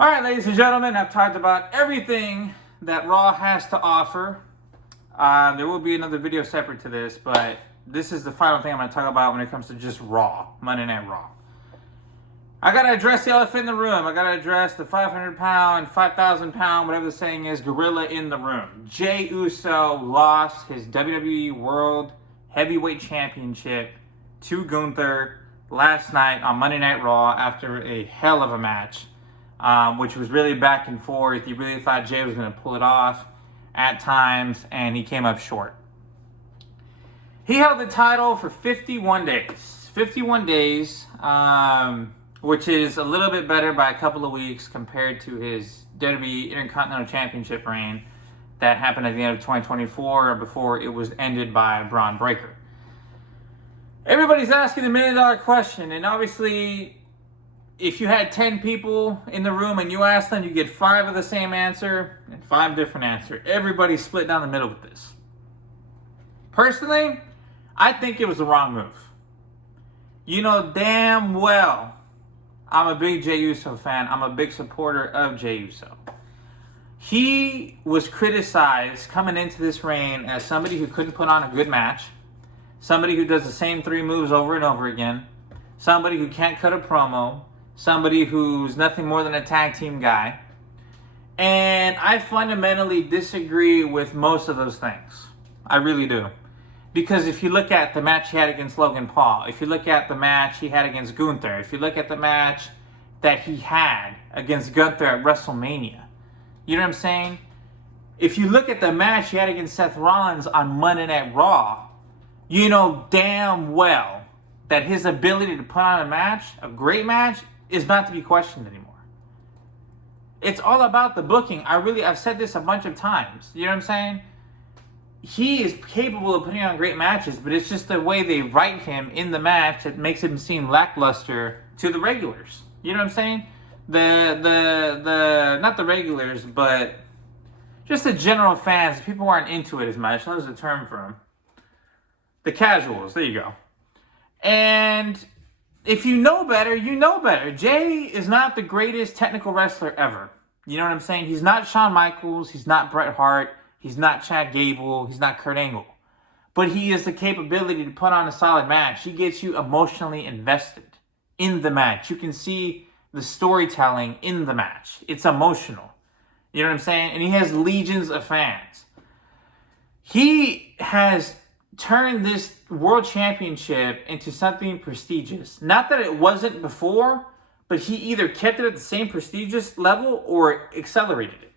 All right, ladies and gentlemen, I've talked about everything that Raw has to offer. There will be another video separate to this, but this is the final thing I'm going to talk about when it comes to just Raw, Monday Night Raw. I got to address the elephant in the room. I got to address the 500-pound, 5,000-pound, whatever the saying is, gorilla in the room. Jey Uso lost his WWE World Heavyweight Championship to Gunther last night on Monday Night Raw after a hell of a match. Which was really back and forth. He really thought Jey was going to pull it off at times, and he came up short. He held the title for 51 days. 51 days, which is a little bit better by a couple of weeks compared to his WWE Intercontinental Championship reign that happened at the end of 2024 before it was ended by Braun Breaker. Everybody's asking the million-dollar question, and obviously, if you had 10 people in the room and you asked them, you get 5 of the same answer and 5 different answers. Everybody's split down the middle with this. Personally, I think it was the wrong move. You know damn well I'm a big Jey Uso fan. I'm a big supporter of Jey Uso. He was criticized coming into this reign as somebody who couldn't put on a good match, somebody who does the same 3 moves over and over again, somebody who can't cut a promo, somebody who's nothing more than a tag team guy. And I fundamentally disagree with most of those things. I really do. Because if you look at the match he had against Logan Paul, if you look at the match he had against Gunther, if you look at the match that he had against Gunther at WrestleMania, you know what I'm saying? If you look at the match he had against Seth Rollins on Monday Night Raw, you know damn well that his ability to put on a match, a great match, is not to be questioned anymore. It's all about the booking. I've said this a bunch of times. You know what I'm saying? He is capable of putting on great matches, but it's just the way they write him in the match that makes him seem lackluster to the regulars. You know what I'm saying? The not the regulars, but just the general fans. People who aren't into it as much. There's a term for them. The casuals. There you go. And if you know better, you know better. Jey is not the greatest technical wrestler ever. You know what I'm saying? He's not Shawn Michaels. He's not Bret Hart. He's not Chad Gable. He's not Kurt Angle. But he has the capability to put on a solid match. He gets you emotionally invested in the match. You can see the storytelling in the match. It's emotional. You know what I'm saying? And he has legions of fans. He has turned this world championship into something prestigious. Not that it wasn't before, but he either kept it at the same prestigious level or accelerated it,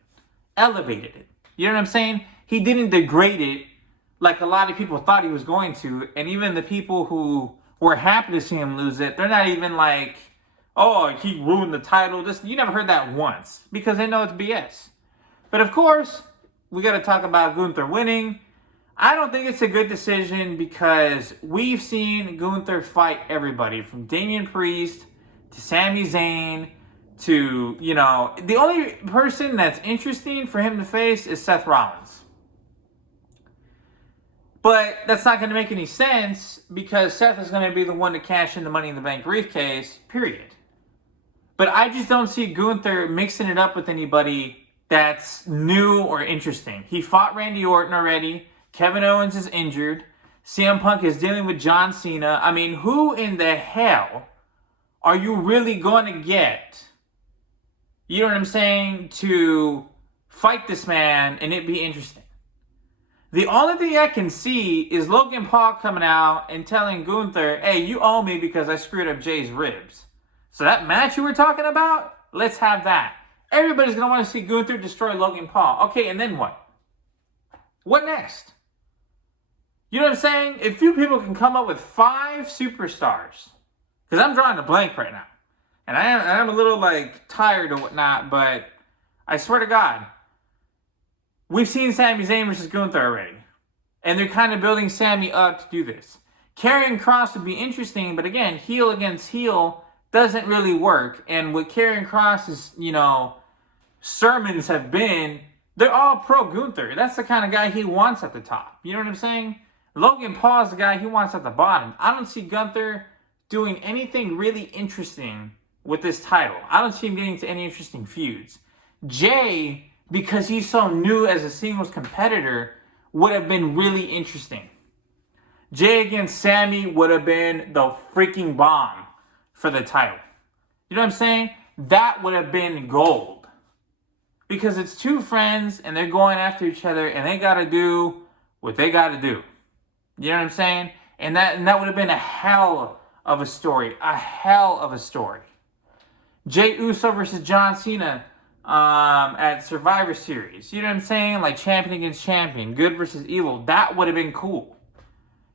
elevated it. You know what I'm saying? He didn't degrade it like a lot of people thought he was going to. And even the people who were happy to see him lose it, they're not even like, oh, he ruined the title. You never heard that once because they know it's BS. But of course, we got to talk about Gunther winning. I don't think it's a good decision because we've seen Gunther fight everybody from Damian Priest to Sami Zayn to, you know, the only person that's interesting for him to face is Seth Rollins. But that's not going to make any sense because Seth is going to be the one to cash in the Money in the Bank briefcase, period. But I just don't see Gunther mixing it up with anybody that's new or interesting. He fought Randy Orton already. Kevin Owens is injured. CM Punk is dealing with John Cena. I mean, who in the hell are you really going to get, you know what I'm saying, to fight this man and it be interesting? The only thing I can see is Logan Paul coming out and telling Gunther, hey, you owe me because I screwed up Jay's ribs. So that match you were talking about, let's have that. Everybody's going to want to see Gunther destroy Logan Paul. Okay, and then what? What next? You know what I'm saying? If few people can come up with 5 superstars, because I'm drawing a blank right now, and I'm a little like tired or whatnot, but I swear to God, we've seen Sami Zayn versus Gunther already, and they're kind of building Sami up to do this. Karrion Kross would be interesting, but again, heel against heel doesn't really work. And what Karrion Kross's, you know, sermons have been, they're all pro Gunther. That's the kind of guy he wants at the top. You know what I'm saying? Logan Paul's the guy he wants at the bottom. I don't see Gunther doing anything really interesting with this title. I don't see him getting to any interesting feuds. Jey, because he's so new as a singles competitor, would have been really interesting. Jey against Sammy would have been the freaking bomb for the title. You know what I'm saying? That would have been gold. Because it's two friends and they're going after each other and they got to do what they got to do. You know what I'm saying? And that would have been a hell of a story. A hell of a story. Jey Uso versus John Cena at Survivor Series. You know what I'm saying? Like champion against champion. Good versus evil. That would have been cool.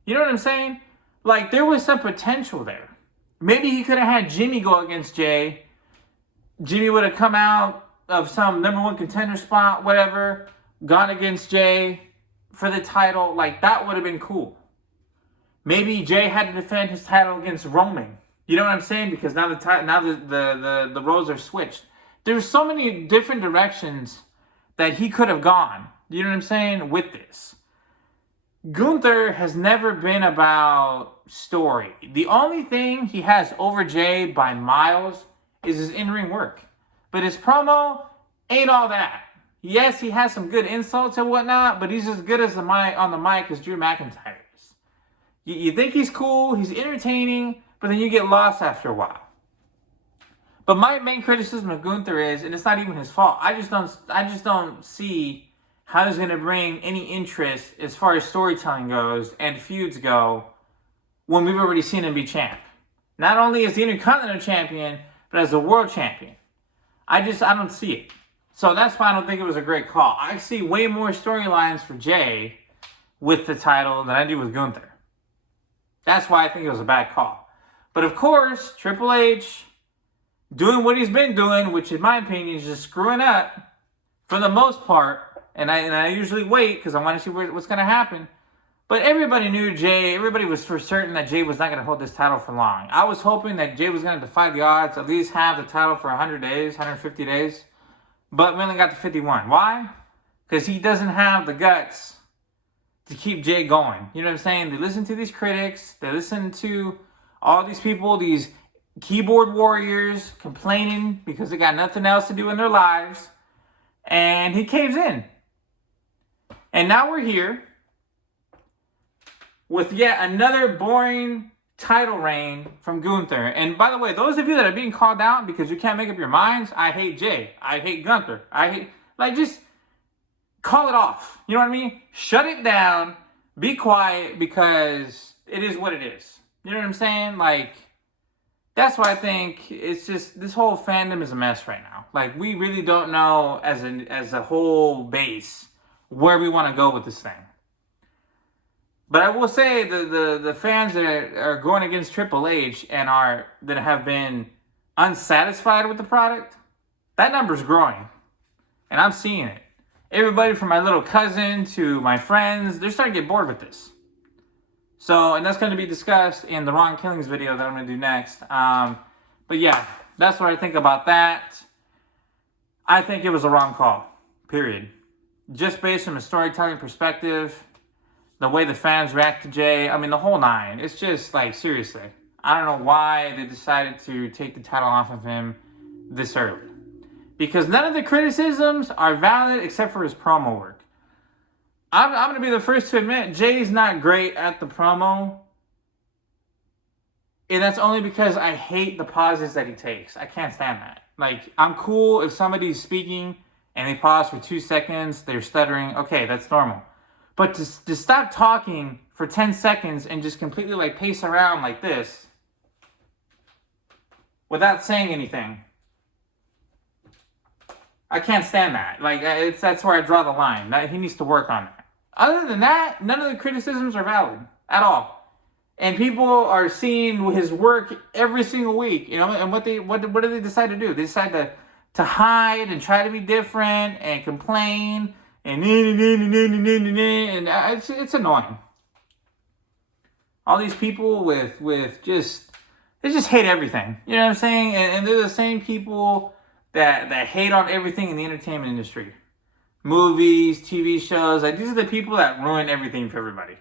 You know what I'm saying? Like, there was some potential there. Maybe he could have had Jimmy go against Jey. Jimmy would have come out of some number one contender spot, whatever, gone against Jey for the title. Like, that would have been cool. Maybe Jey had to defend his title against Roman. You know what I'm saying? Because now the roles are switched. There's so many different directions that he could have gone. You know what I'm saying? With this. Gunther has never been about story. The only thing he has over Jey by miles is his in-ring work. But his promo ain't all that. Yes, he has some good insults and whatnot, but he's as good as on the mic as Drew McIntyre is. You think he's cool, he's entertaining, but then you get lost after a while. But my main criticism of Gunther is, and it's not even his fault, I just don't see how he's going to bring any interest as far as storytelling goes and feuds go when we've already seen him be champ. Not only as the Intercontinental Champion, but as a World Champion. I don't see it. So that's why I don't think it was a great call. I see way more storylines for Jey with the title than I do with Gunther. That's why I think it was a bad call. But of course, Triple H doing what he's been doing, which in my opinion is just screwing up for the most part. And I usually wait because I want to see what's going to happen. But everybody knew Jey. Everybody was for certain that Jey was not going to hold this title for long. I was hoping that Jey was going to defy the odds, at least have the title for 100 days, 150 days. But we only got to 51. Why? Because he doesn't have the guts to keep Jey going. You know what I'm saying? They listen to these critics. They listen to all these people, these keyboard warriors complaining because they got nothing else to do in their lives. And he caves in. And now we're here with yet another boring title reign from Gunther. And by the way, those of you that are being called out because you can't make up your minds, I hate Jey. I hate Gunther. Just call it off. You know what I mean? Shut it down. Be quiet because it is what it is. You know what I'm saying? Like, that's why I think it's just, this whole fandom is a mess right now. Like, we really don't know as a whole base where we want to go with this thing. But I will say the fans that are going against Triple H and that have been unsatisfied with the product, that number's growing. And I'm seeing it. Everybody from my little cousin to my friends, they're starting to get bored with this. So, and that's going to be discussed in the Wrong Killings video that I'm going to do next. But yeah, that's what I think about that. I think it was a wrong call, period. Just based from a storytelling perspective, the way the fans react to Jey, I mean, the whole nine. It's just like, seriously. I don't know why they decided to take the title off of him this early. Because none of the criticisms are valid except for his promo work. I'm going to be the first to admit, Jey's not great at the promo. And that's only because I hate the pauses that he takes. I can't stand that. Like, I'm cool if somebody's speaking and they pause for 2 seconds, they're stuttering. Okay, that's normal. But to stop talking for 10 seconds and just completely like pace around like this without saying anything, I can't stand that. Like, that's where I draw the line. He needs to work on that. Other than that, none of the criticisms are valid at all. And people are seeing his work every single week, you know. And what do they decide to do? They decide to hide and try to be different and complain and it's annoying. All these people with just, they just hate everything. You know what I'm saying? And they're the same people that hate on everything in the entertainment industry. Movies, TV shows. Like, these are the people that ruin everything for everybody.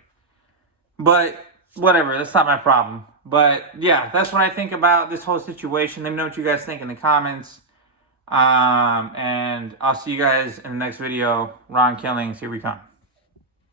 But whatever, that's not my problem. But yeah, that's what I think about this whole situation. Let me know what you guys think in the comments. And I'll see you guys in the next video. Ron Killings, here we come.